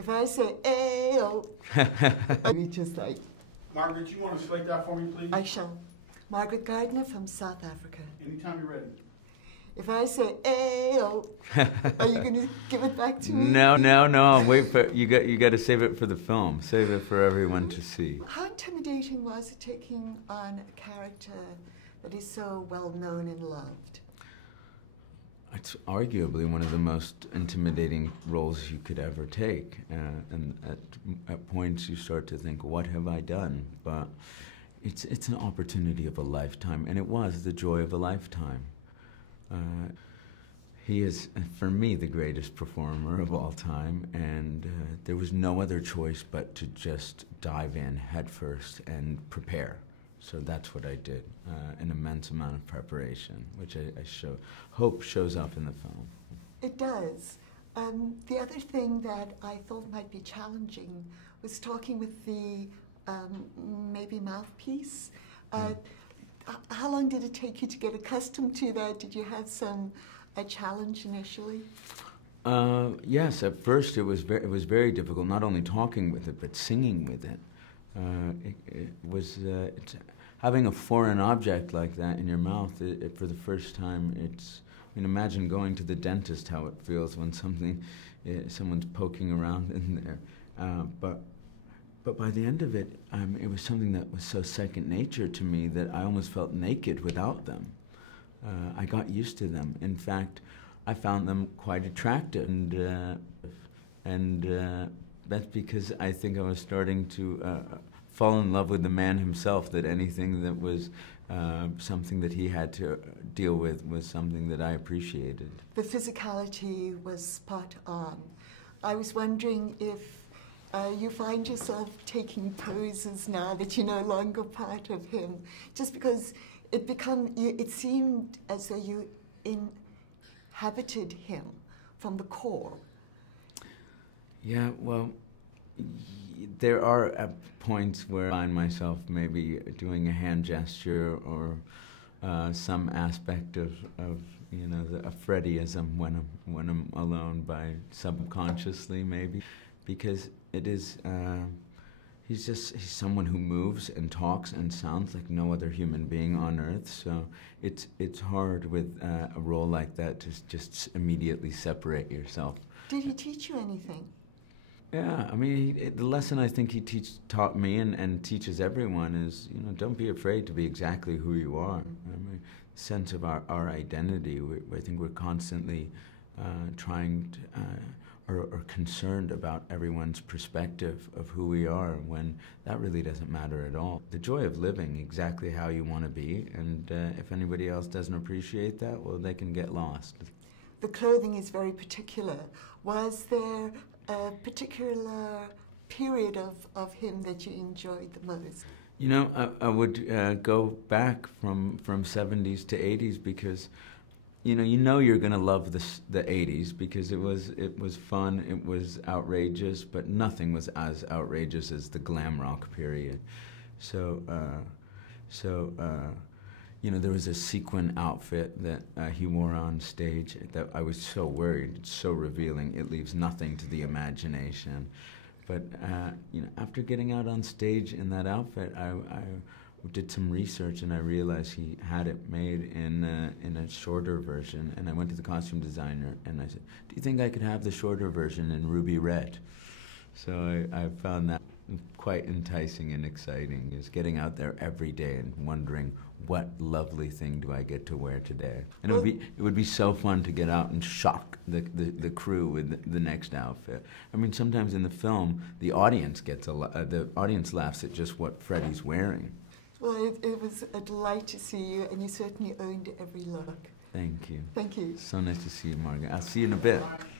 If I say "ayo," we just like. Margaret, you want to select that for me, please? I shall. Margaret Gardiner from South Africa. Anytime you're ready. If I say "ayo," are you going to give it back to me? No. I'll wait for you. Got to save it for the film. Save it for everyone to see. How intimidating was it taking on a character that is so well known and loved? It's arguably one of the most intimidating roles you could ever take, and at points you start to think, "What have I done?" But it's an opportunity of a lifetime, and it was the joy of a lifetime. He is, for me, the greatest performer of all time, and there was no other choice but to just dive in headfirst and prepare. So that's what I did, an immense amount of preparation, which I hope shows up in the film. It does. The other thing that I thought might be challenging was talking with the maybe mouthpiece. How long did it take you to get accustomed to that? Did you have a challenge initially? Yes, at first it was very difficult, not only talking with it, but singing with it. Having a foreign object like that in your mouth for the first time. Imagine going to the dentist, how it feels when someone's poking around in there. But by the end of it, it was something that was so second nature to me that I almost felt naked without them. I got used to them. In fact, I found them quite attractive, and that's because I think I was starting to fall in love with the man himself, that anything that was something that he had to deal with was something that I appreciated. The physicality was spot on. I was wondering if you find yourself taking poses now that you're no longer part of him, just because it seemed as though you inhabited him from the core. Yeah, well, there are points where I find myself maybe doing a hand gesture or some aspect of a Freddieism when I'm alone, by subconsciously maybe, because it is he's someone who moves and talks and sounds like no other human being on earth. So it's hard with a role like that to just immediately separate yourself. Did he teach you anything? Yeah, I mean, the lesson I think he taught me and teaches everyone is, don't be afraid to be exactly who you are. I mean, sense of our identity. I think we're constantly trying to, or concerned about everyone's perspective of who we are, when that really doesn't matter at all. The joy of living exactly how you want to be, and if anybody else doesn't appreciate that, well, they can get lost. The clothing is very particular. Was there a particular period of him that you enjoyed the most? I would go back from 70s to 80s because, you're going to love the 80s because it was fun, it was outrageous, but nothing was as outrageous as the glam rock period. So there was a sequin outfit that he wore on stage that I was so worried. It's so revealing. It leaves nothing to the imagination. But after getting out on stage in that outfit, I did some research and I realized he had it made in a shorter version. And I went to the costume designer and I said, "Do you think I could have the shorter version in ruby red?" So I found that quite enticing and exciting, is getting out there every day and wondering, what lovely thing do I get to wear today? And it would be so fun to get out and shock the crew with the next outfit. I mean, sometimes in the film, the audience the audience laughs at just what Freddie's wearing. Well, it was a delight to see you, and you certainly owned every look. Thank you. Thank you. So nice to see you, Margaret. I'll see you in a bit.